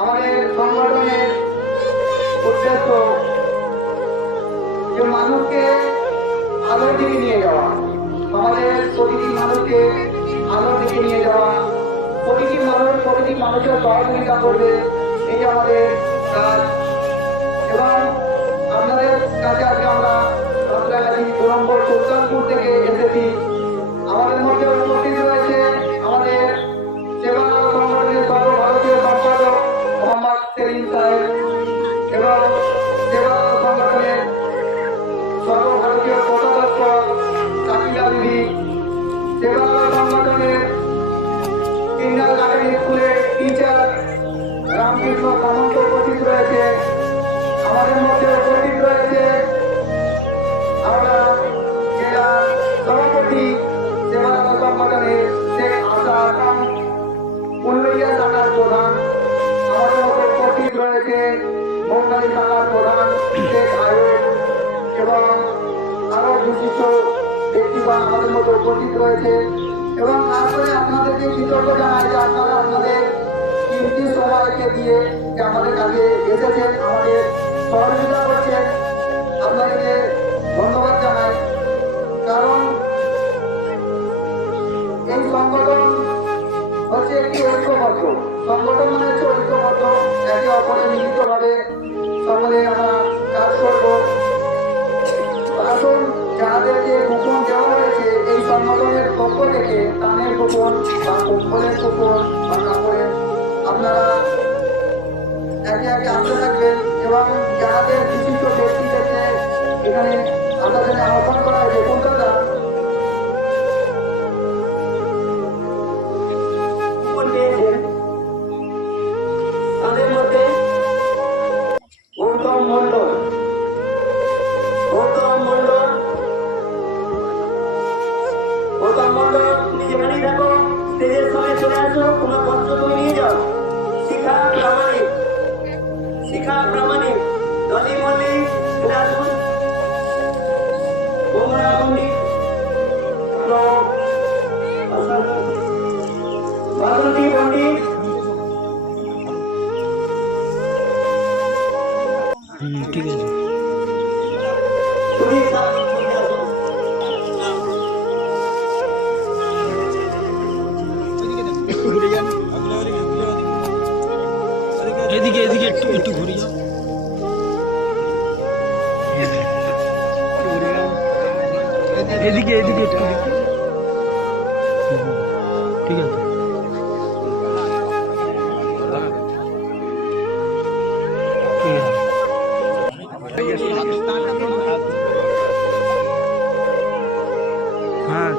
আমাদের সংগঠনের উদ্দেশ্য যে মানুষকে আলোর দিকে নিয়ে যাওয়া, আমাদের প্রতিটি মানুষকে আলোর দিকে নিয়ে যাওয়া, প্রতিটি মানুষের সহযোগিতা করবে, এই আমাদের কাজ। এবং আপনাদের কাছে আজকে আমরা সাঁতরাগাছি 2 নম্বর সুলতানপুর থেকে এসেছি। আমাদের মধ্যে উপস্থিত রয়েছে আমাদের সেবা সংগঠনের সর্বভারতীয় সম্পাদক মোহাম্মদ সেলিম সাহেব এবং সেবা সংগঠনের সর্বভারতীয় কোষাধ্যক্ষ শাকিলা দিদি, সেবা সংগঠনের কিন্ডার গার্ডেন স্কুলের টিচার রামকৃষ্ণ সামন্ত উপস্থিত রয়েছে। আমাদের মধ্যে উপস্থিত রয়েছে আমরা জেলা সভাপতি সেবা সংগঠনের শেখ আসাদ, উল্লেখিয়া শাখার প্রধান। আমাদের মধ্যে উপস্থিত রয়েছে বঙ্গালী শাখার প্রধান শেখ আয়ুব এবং আরো বিশিষ্ট ব্যক্তিগণ আমাদের মধ্যে উপস্থিত রয়েছে। এবং তারপরে আপনাদেরকে কৃতজ্ঞ জানাই যে আপনারা আপনাদের কিমতি সময়কে দিয়ে যে আমাদের কাছে এসেছেন, আমাদের সহযোগিতা করছেন, আপনাদেরকে ধন্যবাদ জানাই। কারণ এই সংগঠন হচ্ছে একটি ঐক্যবদ্ধ সংগঠন, মানে হচ্ছে ঐক্যবদ্ধ, একে অপরের মিলিতভাবে সকলে আমরা কাজ করব। আসুন, যাদেরকে কুপন দেওয়া হয়েছে এই সংগঠনের পক্ষ থেকে, দানের কুপন বা কুপনের কুপন বা কাপড়ের, আপনারা একে একে আসতে থাকবেন এবং যাদের বিশিষ্ট ব্যক্তিদেরকে এখানে আপনাদের আহ্বান করা হয়েছে। কলকাতা তাদের মধ্যে গৌতম মন্ডল তুমি যেখানেই থাকো স্টেজের সামনে চলে আসো, তোমার পত্র তুমি নিয়ে যাও। শিখা প্রামাণিক, দলি মল্লিক চলে আসুন। বোমরা পণ্ডিত, বাসন্তী পণ্ডিত, ঠিক আছে। এদিকে এদিকে একটু ঘুরে যাও। এদিকে এদিকে একটু, ঠিক আছে। হ্যাঁ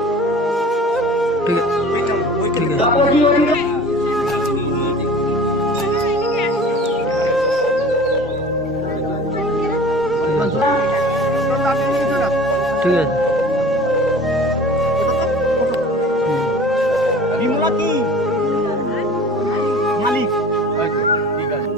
ঠিক আছে, ঠিক আছে। ঠিক আছে। বিমলা কি মালিক? ঠিক আছে।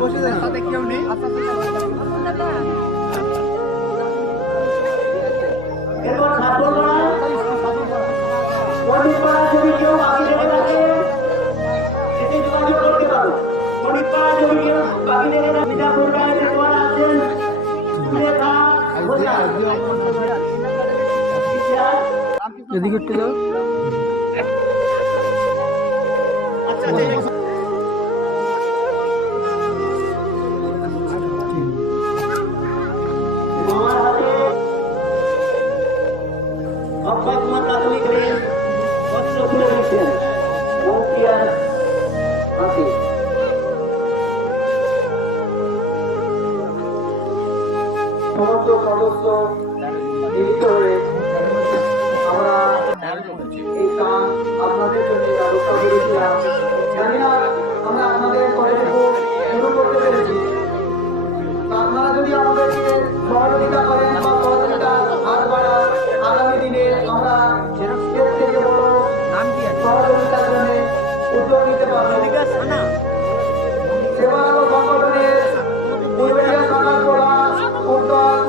বসে যায় সাথে কেউ নেই। এদিকে একটু যাও। প্রাথমিক বস্ত্র খুলে দিচ্ছেন সমস্ত সদস্য মিলিত হয়ে আমরা এই কাজ আপনাদের জন্য ব্যবস্থা করেছিলাম। জানি না আমরা আপনাদের কতটুকু শুরু করতে পেরেছি। আপনারা যদি আমাদেরকে সহযোগিতা করেন বা সহযোগিতার হাত বাড়ান, আগামী দিনে আমরা এর থেকে বড় সহযোগিতার জন্য উদ্যোগ নিতে পারবো। সেবা সংগঠনের শাখার প্রধান উদ্যোগ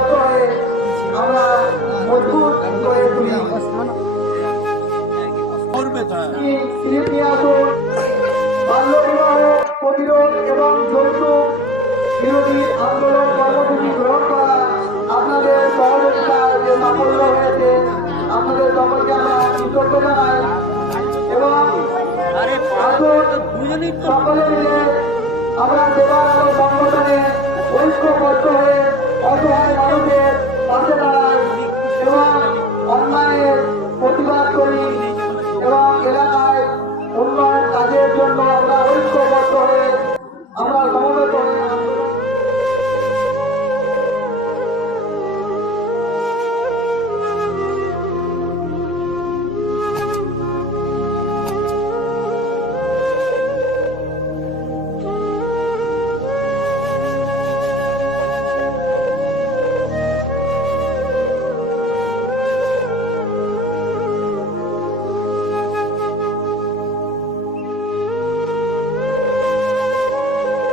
ঐক্যবদ্ধ হয়ে আমরা মজবুত করে তুলি। স্লিপ নিয়ে আসুন। বাল্যবিবাহ প্রতিরোধ এবং যৌতুক বিরোধী আন্দোলন কর্মসূচি গ্রহণ করা আপনাদের সহযোগিতার যে সাফল্য হয়েছে আপনাদের সকলকে আমরা কৃতজ্ঞ জানাই এবং আসুন সকলে মিলে আমরা সেবার আলো সংগঠনে ঐক্যবদ্ধ হয়ে অসহায় মানুষের পাশে দাঁড়াই এবং অন্যায়ের